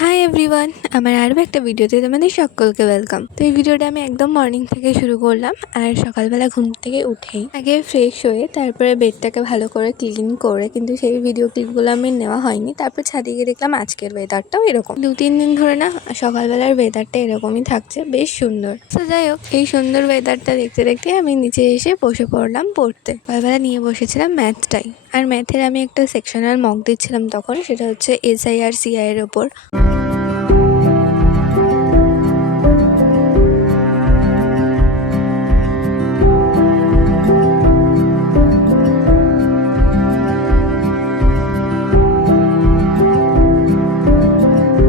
Hi everyone, আমার আরও একটা ভিডিওতে তোমাদের সকলকে ওয়েলকাম। তো এই ভিডিওটা আমি একদম মর্নিং থেকে শুরু করলাম। আর সকালবেলা ঘুম থেকে উঠেই আগে ফ্রেশ হয়ে তারপরে বেডটাকে ভালো করে ক্লিন করে, কিন্তু সেই ভিডিও ক্লিপগুলো আমি নেওয়া হয়নি। তারপর ছাদে গিয়ে দেখলাম আজকের ওয়েদারটাও এরকম, 2-3 দিন ধরে না সকালবেলার ওয়েদারটা এরকমই থাকছে, বেশ সুন্দর। তো যাই হোক, এই সুন্দর ওয়েদারটা দেখতে দেখতে আমি নিচে এসে বসে পড়লাম পড়তে। সকালবেলা নিয়ে বসেছিলাম ম্যাথটাই, আর ম্যাথের আমি একটা সেকশনাল মক দিচ্ছিলাম তখন, সেটা হচ্ছে SI আর CI এর ওপর।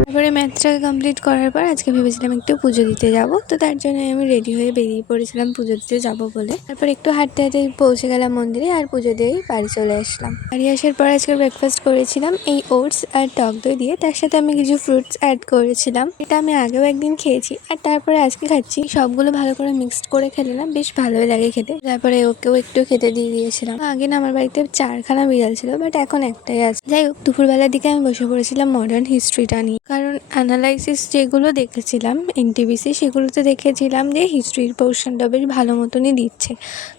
তারপরে ম্যাথটাকে কমপ্লিট করার পর আজকে ভেবেছিলাম একটু পুজো দিতে যাব। তো তার জন্য আমি রেডি হয়ে বেরিয়ে পড়েছিলাম পুজো দিতে যাব বলে। তারপর একটু হাঁটতে হাঁটতে পৌঁছে গেলাম মন্দিরে, আর পুজো দিয়েই বাড়ি চলে আসলাম। বাড়ি আসার পর আজকে ব্রেকফাস্ট করেছিলাম এই ওটস আর টক দই দিয়ে, তার সাথে আমি কিছু ফ্রুটস অ্যাড করেছিলাম। এটা আমি আগেও একদিন খেয়েছি, আর তারপরে আজকে খাচ্ছি। সবগুলো ভালো করে মিক্সড করে খেলে না বেশ ভালোই লাগে খেতে। তারপরে ওকেও একটু খেতে দিয়ে দিয়েছিলাম। আগে না আমার বাড়িতে 4খানা বিড়াল ছিল, বাট এখন একটাই আছে। যাই হোক, দুপুরবেলার দিকে আমি বসে পড়েছিলাম মডার্ন হিস্ট্রিটা নিয়ে, কারণ অ্যানালাইসিস যেগুলো দেখেছিলাম এনটিভিসি, সেগুলোতে দেখেছিলাম যে হিস্ট্রির পোর্শনটা বেশ ভালো মতনই দিচ্ছে।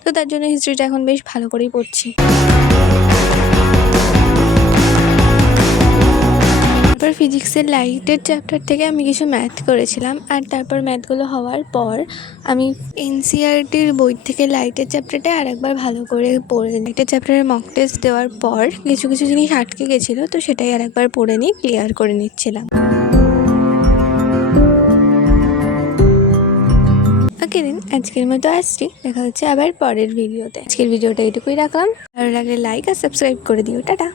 তো তার জন্য হিস্ট্রিটা এখন বেশ ভালো করেই পড়ছি। তারপর ফিজিক্সের লাইটের চ্যাপ্টার থেকে আমি কিছু ম্যাথ করেছিলাম, আর তারপর ম্যাথগুলো হওয়ার পর আমি এনসিইআরটির বই থেকে লাইটের চ্যাপ্টারটা আরেকবার ভালো করে পড়ে লাইটের চ্যাপ্টারের মক টেস্ট দেওয়ার পর কিছু কিছু জিনিস আটকে গেছিলো, তো সেটাই আরেকবার পড়ে নিয়ে ক্লিয়ার করে নিচ্ছিলাম। ওকে দিন, আজকের মতো আসছি, দেখা হচ্ছে আবার পরের ভিডিওতে। আজকের ভিডিওটা এটুকুই রাখলাম। ভালো লাগলে লাইক আর সাবস্ক্রাইব করে দিও। টাটা।